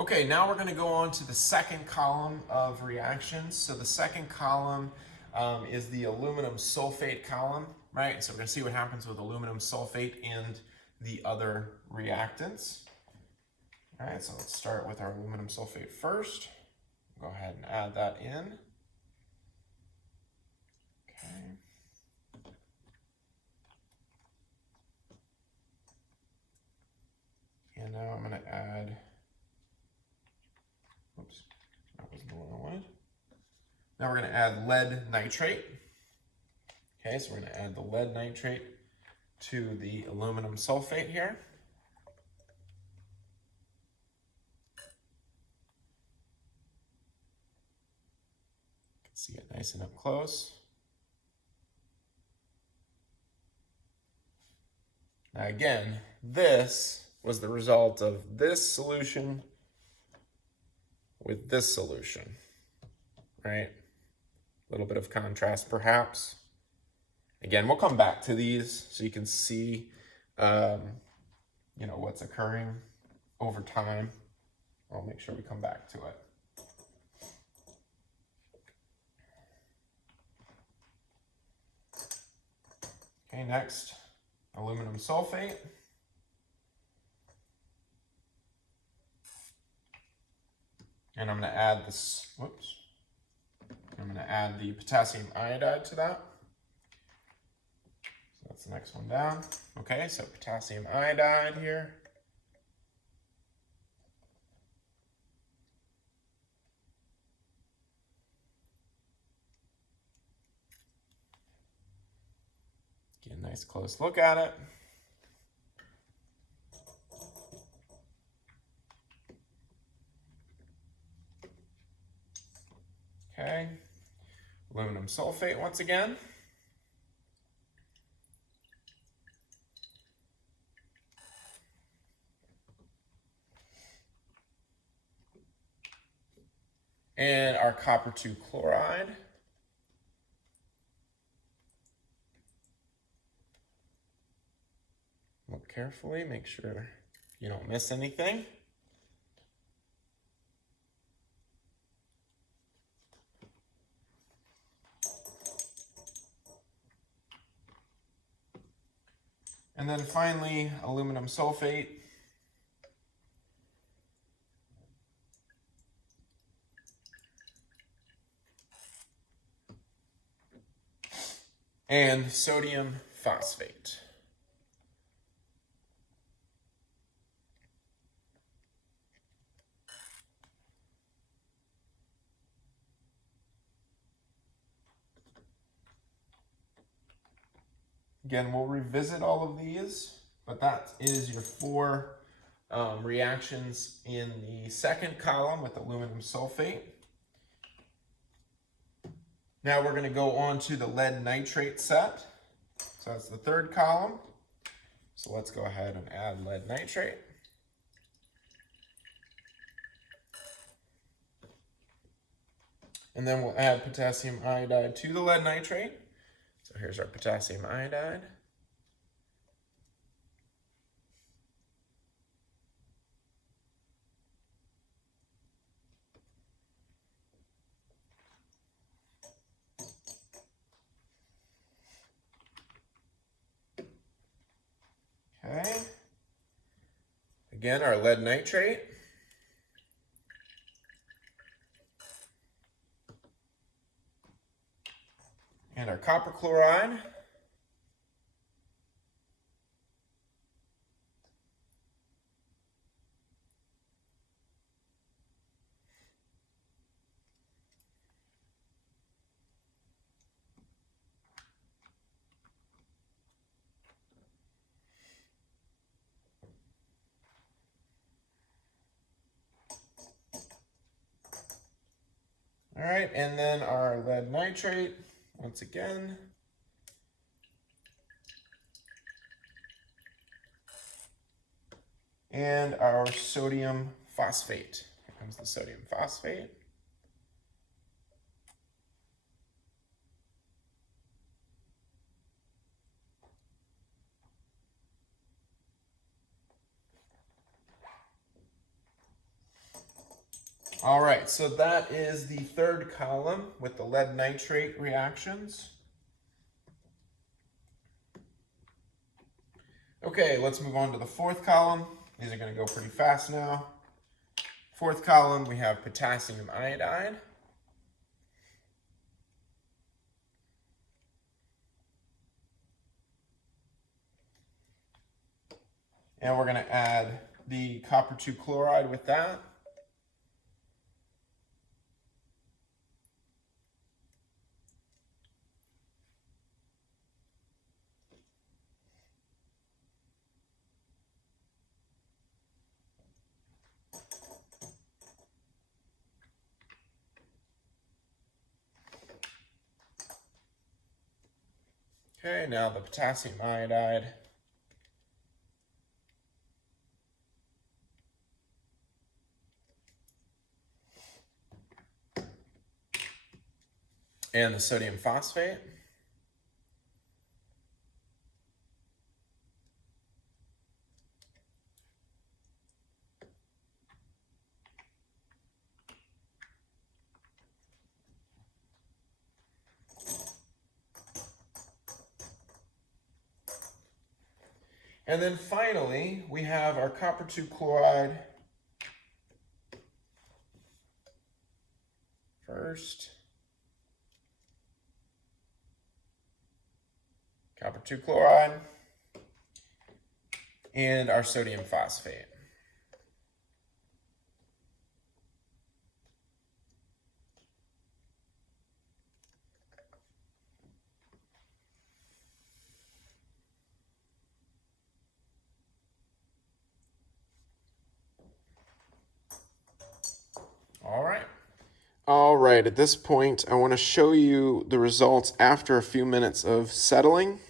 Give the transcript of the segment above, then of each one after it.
Okay, now we're going to go on to the second column of reactions. So the second column is the aluminum sulfate column, right? So we're going to see what happens with aluminum sulfate and the other reactants. All right, so let's start with our aluminum sulfate first. Go ahead and add that in. Okay. And now I'm going to add, oops, that wasn't the one I wanted. Now we're going to add lead nitrate. Okay, so we're going to add the lead nitrate to the aluminum sulfate here. You can see it nice and up close. Now again, this was the result of this solution with this solution, right? A little bit of contrast perhaps. Again, we'll come back to these so you can see, what's occurring over time. I'll make sure we come back to it. Okay, next, aluminum sulfate. And I'm going to add this, I'm going to add the potassium iodide to that. So that's the next one down. Okay, so potassium iodide here. Get a nice close look at it. Okay, aluminum sulfate once again. And our copper 2 chloride. Look carefully, make sure you don't miss anything. And then finally, aluminum sulfate. And sodium phosphate. Again, we'll revisit all of these, but that is your four reactions in the second column with aluminum sulfate. Now we're going to go on to the lead nitrate set. So that's the third column. So let's go ahead and add lead nitrate. And then we'll add potassium iodide to the lead nitrate. So here's our potassium iodide. Okay. Again, our lead nitrate. And our copper chloride. All right, and then our lead nitrate, once again. And our sodium phosphate. Here comes the sodium phosphate. All right, so that is the third column with the lead nitrate reactions. Okay, let's move on to the fourth column. These are going to go pretty fast now. Fourth column, we have potassium iodide. And we're going to add the copper 2 chloride with that. Okay, now the potassium iodide. And the sodium phosphate. And then finally, we have our copper 2 chloride first. Copper 2 chloride. And our sodium phosphate. All right, at this point, I want to show you the results after a few minutes of settling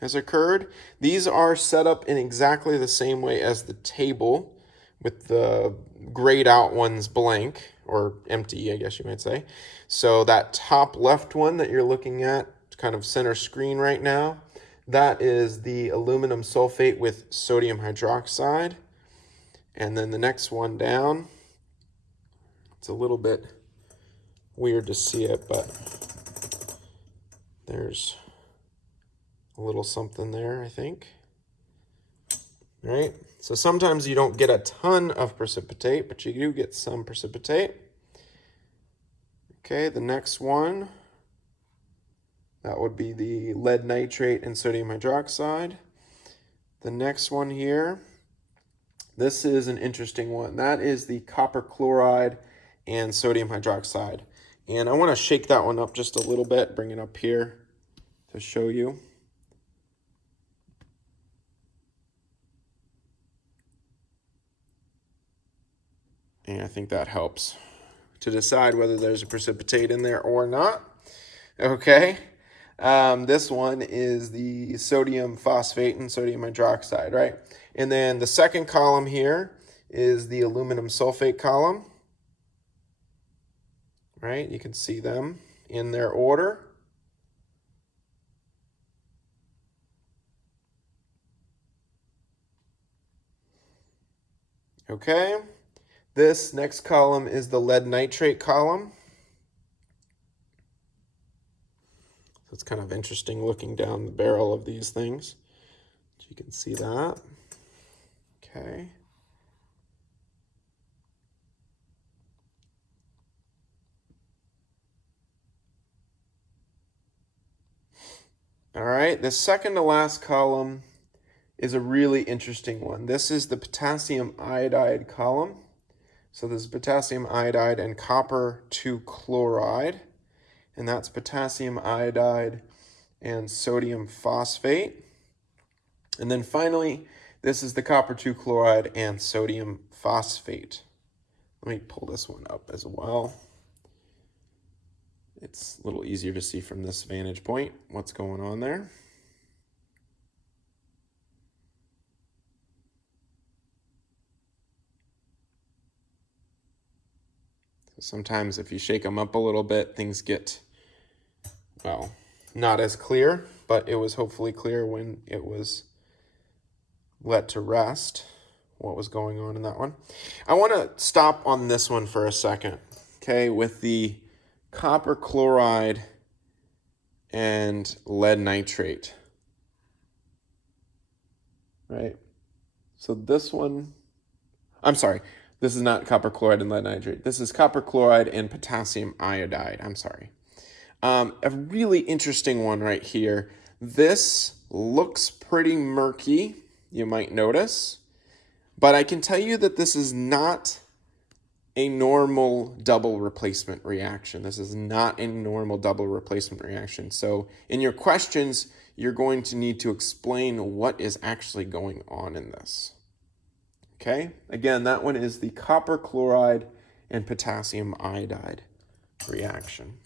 has occurred. These are set up in exactly the same way as the table, with the grayed out ones blank, or empty, I guess you might say. So that top left one that you're looking at, kind of center screen right now, that is the aluminum sulfate with sodium hydroxide. And then the next one down, it's a little bit weird to see it, but there's a little something there, I think. Right? So sometimes you don't get a ton of precipitate, but you do get some precipitate. Okay, the next one, that would be the lead nitrate and sodium hydroxide. The next one here, this is an interesting one. That is the copper chloride and sodium hydroxide. And I want to shake that one up just a little bit, bring it up here to show you. And I think that helps to decide whether there's a precipitate in there or not. Okay. This one is the sodium phosphate and sodium hydroxide, right? And then the second column here is the aluminum sulfate column. Right? You can see them in their order. Okay. This next column is the lead nitrate column. So it's kind of interesting looking down the barrel of these things. You can see that. Okay. All right, the second to last column is a really interesting one. This is the potassium iodide column. So this is potassium iodide and copper 2 chloride. And that's potassium iodide and sodium phosphate. And then finally, this is the copper 2 chloride and sodium phosphate. Let me pull this one up as well. It's a little easier to see from this vantage point what's going on there. So sometimes if you shake them up a little bit, things get, well, not as clear, but it was hopefully clear when it was let to rest what was going on in that one. I want to stop on this one for a second, okay, with the copper chloride and lead nitrate, right? So this one, I'm sorry, this is not copper chloride and lead nitrate. This is copper chloride and potassium iodide. I'm sorry. A really interesting one right here. This looks pretty murky, you might notice, but I can tell you that this is not a normal double replacement reaction. This is not a normal double replacement reaction. So in your questions, you're going to need to explain what is actually going on in this. Okay, again, that one is the copper chloride and potassium iodide reaction.